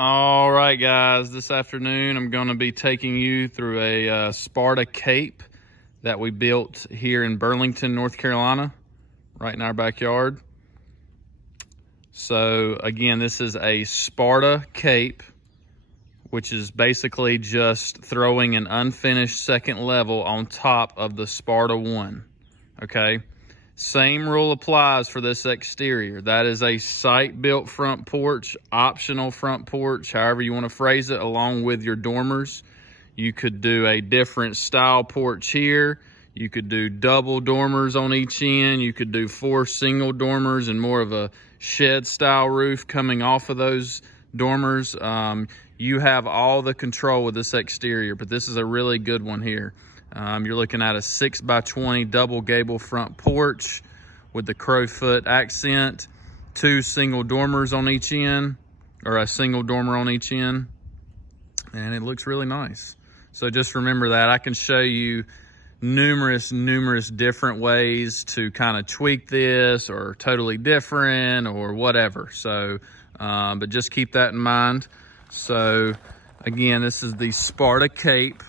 All right, guys, this afternoon I'm going to be taking you through a Sparta Cape that we built here in Burlington, North Carolina, right in our backyard. So again, this is a Sparta Cape, which is basically just throwing an unfinished second level on top of the Sparta 1, okay? Same rule applies for this exterior. That is a site-built front porch, optional front porch, however you want to phrase it, along with your dormers. You could do a different style porch here. You could do double dormers on each end. You could do 4 single dormers and more of a shed-style roof coming off of those dormers. You have all the control with this exterior, but this is a really good one here. You're looking at a 6x20 double gable front porch with the crowfoot accent, 2 single dormers on each end, or a single dormer on each end, and it looks really nice. So just remember that. I can show you numerous different ways to kind of tweak this or totally different or whatever. So, but just keep that in mind. So again, this is the Sparta Cape.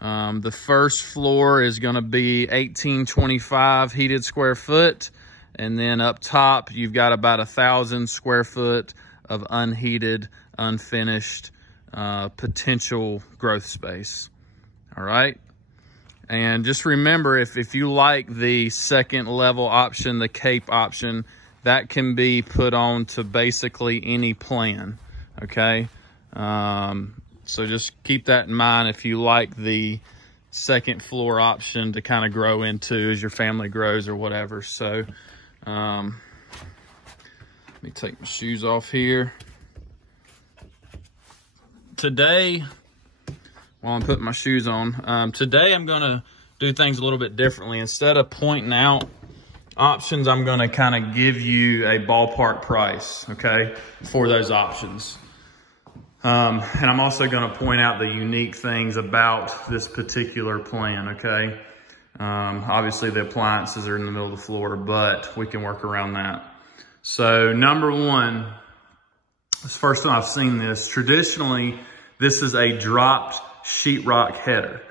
The first floor is going to be 1825 heated square foot. And then up top, you've got about 1,000 square foot of unheated, unfinished, potential growth space. All right. And just remember, if you like the second level option, the Cape option, that can be put on to basically any plan. Okay. So just keep that in mind if you like the second floor option to kind of grow into as your family grows or whatever. So let me take my shoes off here. Today, while I'm putting my shoes on, today I'm going to do things a little bit differently. Instead of pointing out options, I'm going to kind of give you a ballpark price, okay, for those options. And I'm also going to point out the unique things about this particular plan, okay? Obviously the appliances are in the middle of the floor, but we can work around that. So number one, it's the first time I've seen this. Traditionally, this is a dropped sheetrock header.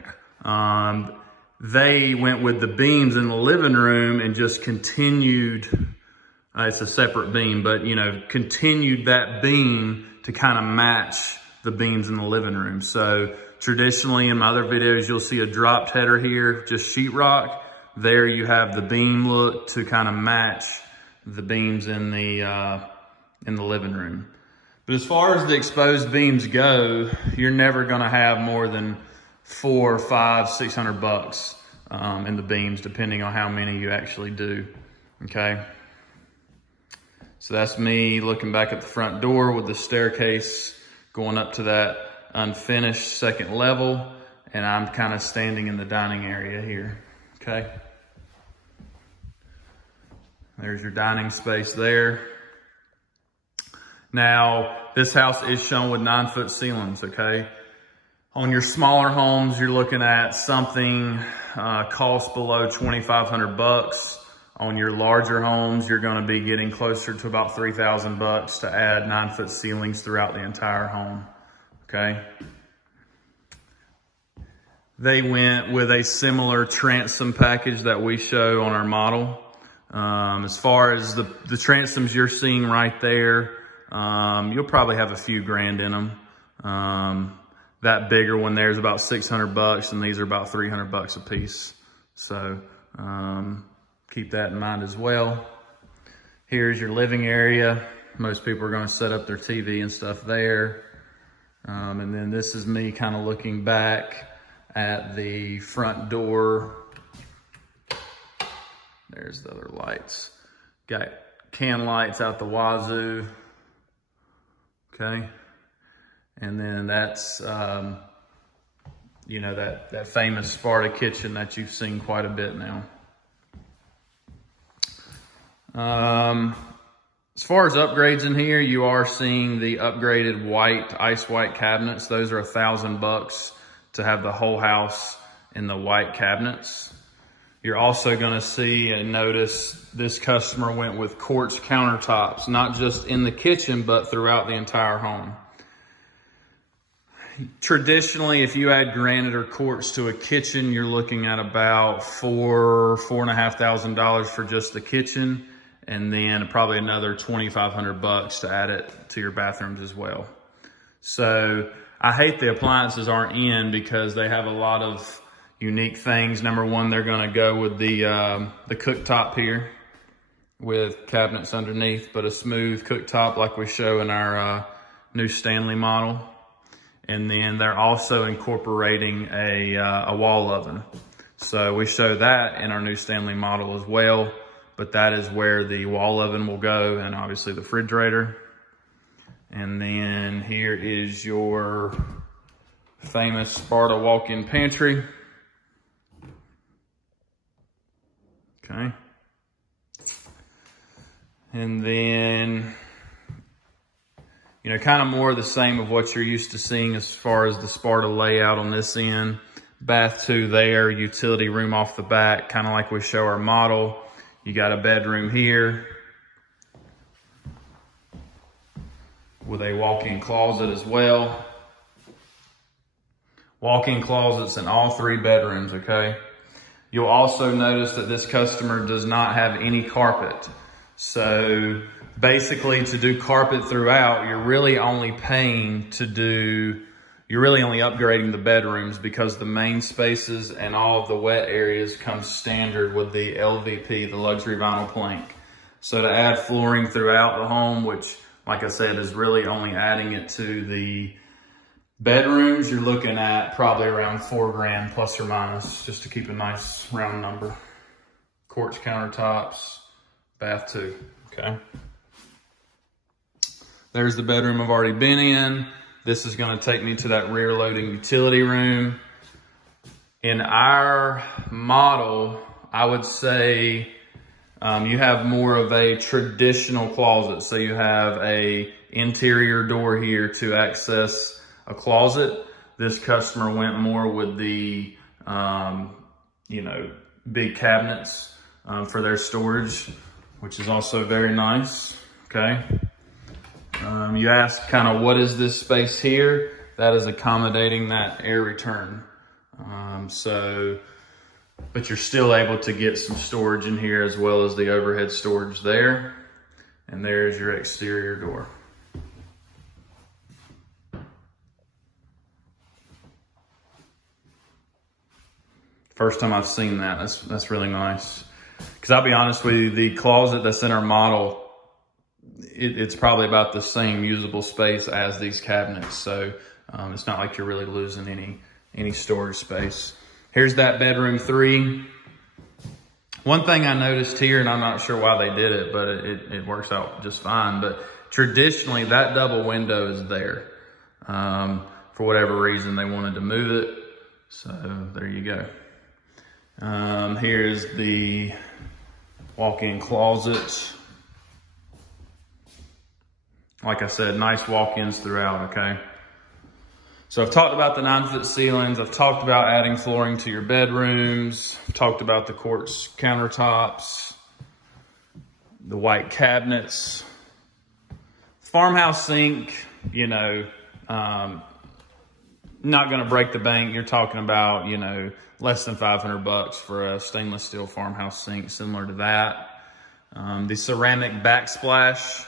They went with the beams in the living room and just continued, it's a separate beam, but continued that beam to kind of match the beams in the living room. So traditionally in my other videos, you'll see a dropped header here, just sheetrock. There you have the beam look to kind of match the beams in the living room. But as far as the exposed beams go, you're never gonna have more than $400, $500, $600 in the beams, depending on how many you actually do, okay? So that's me looking back at the front door with the staircase going up to that unfinished second level. And I'm kind of standing in the dining area here, okay? There's your dining space there. Now, this house is shown with 9-foot ceilings, okay? On your smaller homes, you're looking at something cost below $2,500. On your larger homes, you're going to be getting closer to about $3,000 to add 9-foot ceilings throughout the entire home, okay? They went with a similar transom package that we show on our model. As far as the transoms you're seeing right there, you'll probably have a few grand in them. That bigger one there is about $600 and these are about $300 a piece. So, keep that in mind as well. Here's your living area. Most people are going to set up their TV and stuff there. And then this is me kind of looking back at the front door. There's the other lights. Got can lights out the wazoo. Okay. And then that's, that famous Sparta kitchen that you've seen quite a bit now. As far as upgrades in here, you are seeing the upgraded ice white cabinets. Those are $1,000 to have the whole house in the white cabinets. You're also going to see and notice this customer went with quartz countertops, not just in the kitchen, but throughout the entire home. Traditionally, if you add granite or quartz to a kitchen, you're looking at about $4,500 for just the kitchen, and then probably another $2,500 to add it to your bathrooms as well. So I hate the appliances aren't in because they have a lot of unique things. Number one, they're going to go with the cooktop here with cabinets underneath, but a smooth cooktop like we show in our new Stanley model. And then they're also incorporating a wall oven. So we show that in our new Stanley model as well, but that is where the wall oven will go, and obviously the refrigerator. And then here is your famous Sparta walk-in pantry. Okay. And then, you know, kind of more of the same of what you're used to seeing as far as the Sparta layout on this end. Bath 2 there, utility room off the back, kind of like we show our model. You got a bedroom here with a walk-in closet as well. Walk-in closets in all 3 bedrooms, okay? You'll also notice that this customer does not have any carpet. So basically, to do carpet throughout, you're really only upgrading the bedrooms because the main spaces and all of the wet areas come standard with the LVP, the luxury vinyl plank. So to add flooring throughout the home, which, like I said, is really only adding it to the bedrooms, you're looking at probably around $4,000 plus or minus, just to keep a nice round number. Quartz countertops. Bath 2, okay? There's the bedroom I've already been in. This is gonna take me to that rear loading utility room. In our model, I would say you have more of a traditional closet. So you have a interior door here to access a closet. This customer went more with the, you know, big cabinets for their storage, which is also very nice, okay? You asked kind of what is this space here? That is accommodating that air return. But you're still able to get some storage in here as well as the overhead storage there. And there's your exterior door. First time I've seen that, that's really nice. Because I'll be honest with you, the closet that's in our model, it's probably about the same usable space as these cabinets. So it's not like you're really losing any storage space. Here's that bedroom 3. One thing I noticed here, and I'm not sure why they did it, but it works out just fine. But traditionally, that double window is there. For whatever reason, they wanted to move it. So there you go. Here's the walk-in closet. Like I said, nice walk-ins throughout, okay? So I've talked about the 9-foot ceilings. I've talked about adding flooring to your bedrooms. I've talked about the quartz countertops, the white cabinets. Farmhouse sink, you know, not gonna break the bank. You're talking about, you know, less than $500 for a stainless steel farmhouse sink, similar to that. The ceramic backsplash,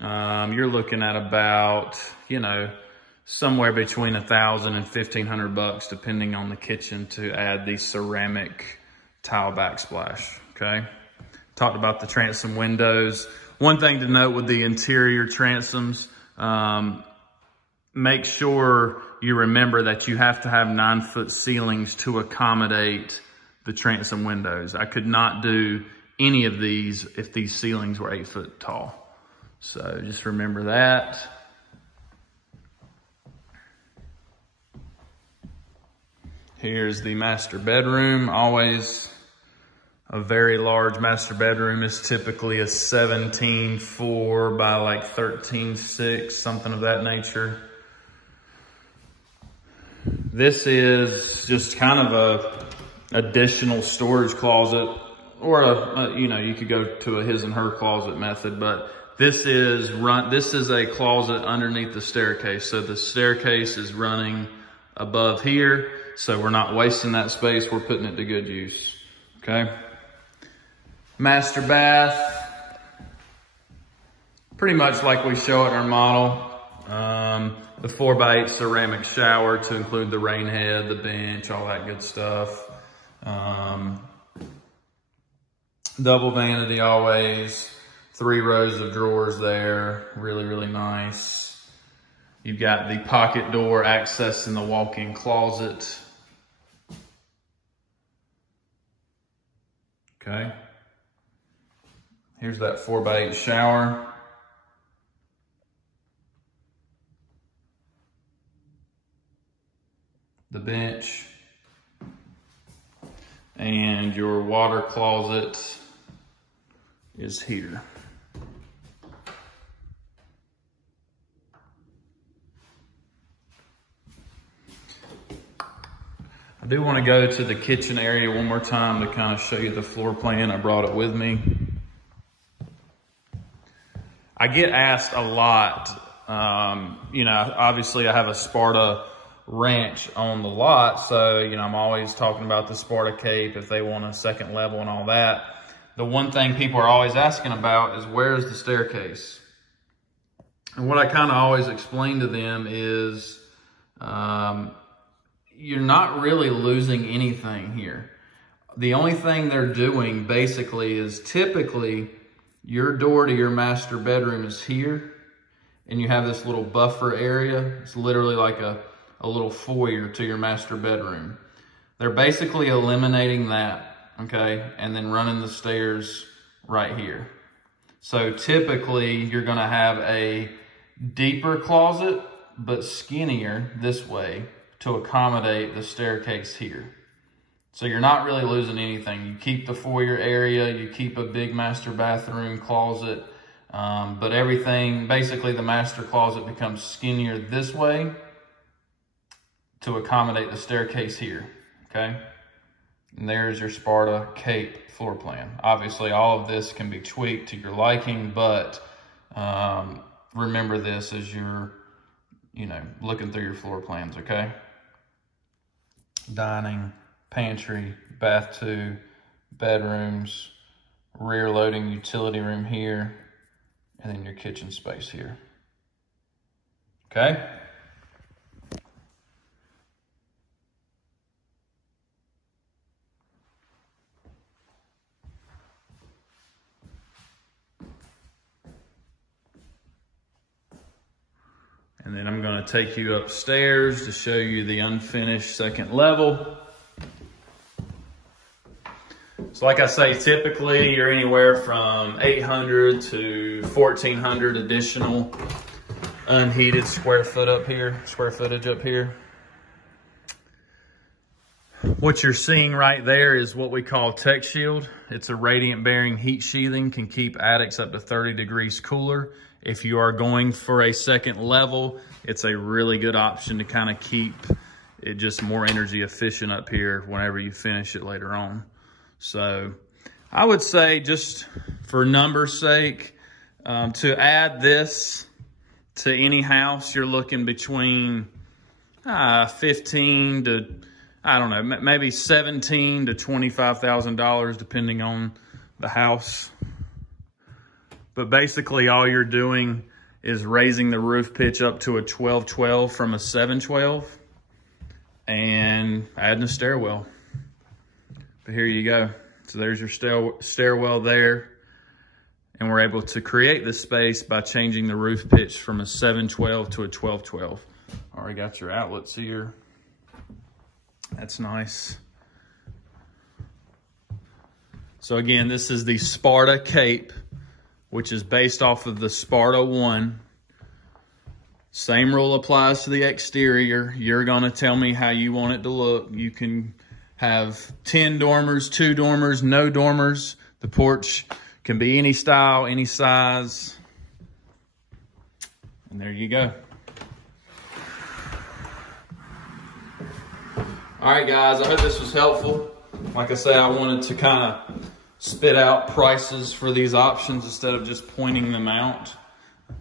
you're looking at about, you know, somewhere between $1,000 and $1,500 depending on the kitchen to add the ceramic tile backsplash, okay? Talked about the transom windows. One thing to note with the interior transoms, make sure you remember that you have to have 9-foot ceilings to accommodate the transom windows. I could not do any of these if these ceilings were 8 foot tall. So just remember that. Here's the master bedroom. Always a very large master bedroom is typically a 17.4 by like 13.6, something of that nature. This is just kind of a additional storage closet, or you know, you could go to a his and her closet method, but this is a closet underneath the staircase. So the staircase is running above here. So we're not wasting that space. We're putting it to good use. Okay. Master bath. Pretty much like we show it in our model. The 4x8 ceramic shower to include the rain head, the bench, all that good stuff. Double vanity always. 3 rows of drawers there. Really, really nice. You've got the pocket door accessing the walk-in closet. Okay. Here's that 4x8 shower. The bench. And your water closet is here. I do want to go to the kitchen area one more time to kind of show you the floor plan. I brought it with me. I get asked a lot, you know, obviously I have a Sparta ranch on the lot, so, you know, I'm always talking about the Sparta Cape if they want a second level and all that. The one thing people are always asking about is where's the staircase? And what I kind of always explain to them is you're not really losing anything here. The only thing they're doing basically is typically your door to your master bedroom is here, and you have this little buffer area. It's literally like a little foyer to your master bedroom. They're basically eliminating that, okay, and then running the stairs right here. So typically you're gonna have a deeper closet, but skinnier this way to accommodate the staircase here. So you're not really losing anything. You keep the foyer area, you keep a big master bathroom closet, but everything, basically the master closet becomes skinnier this way to accommodate the staircase here, okay? And there's your Sparta Cape floor plan. Obviously, all of this can be tweaked to your liking, but remember this as you're, you know, looking through your floor plans, okay? Dining, pantry, bath 2, bedrooms, rear loading utility room here, and then your kitchen space here, okay? And then I'm going to take you upstairs to show you the unfinished second level. So like I say, typically you're anywhere from 800 to 1,400 additional unheated square footage up here. What you're seeing right there is what we call Tech Shield. It's a radiant bearing heat sheathing, can keep attics up to 30 degrees cooler. If you are going for a second level, it's a really good option to kind of keep it just more energy efficient up here whenever you finish it later on. So I would say, just for numbers' sake, to add this to any house, you're looking between 15 to, I don't know, maybe $17,000 to $25,000 depending on the house. But basically all you're doing is raising the roof pitch up to a 12-12 from a 7-12 and adding a stairwell. But here you go. So there's your stairwell there. And we're able to create this space by changing the roof pitch from a 7-12 to a 12-12. Already got your outlets here. That's nice. So again, this is the Sparta Cape, which is based off of the Sparta 1. Same rule applies to the exterior. You're gonna tell me how you want it to look. You can have 10 dormers, 2 dormers, no dormers. The porch can be any style, any size. And there you go. All right, guys, I hope this was helpful. Like I said, I wanted to kind of spit out prices for these options instead of just pointing them out.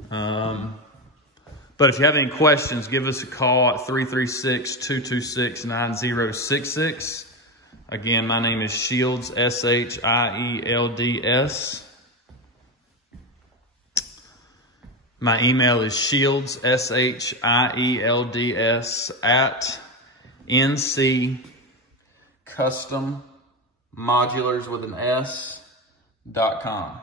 But if you have any questions, give us a call at 336-226-9066. Again, my name is Shields, S-H-I-E-L-D-S. My email is Shields, S-H-I-E-L-D-S, at NCCustomModulars with an S.com.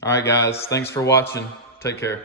All right, guys. Thanks for watching. Take care.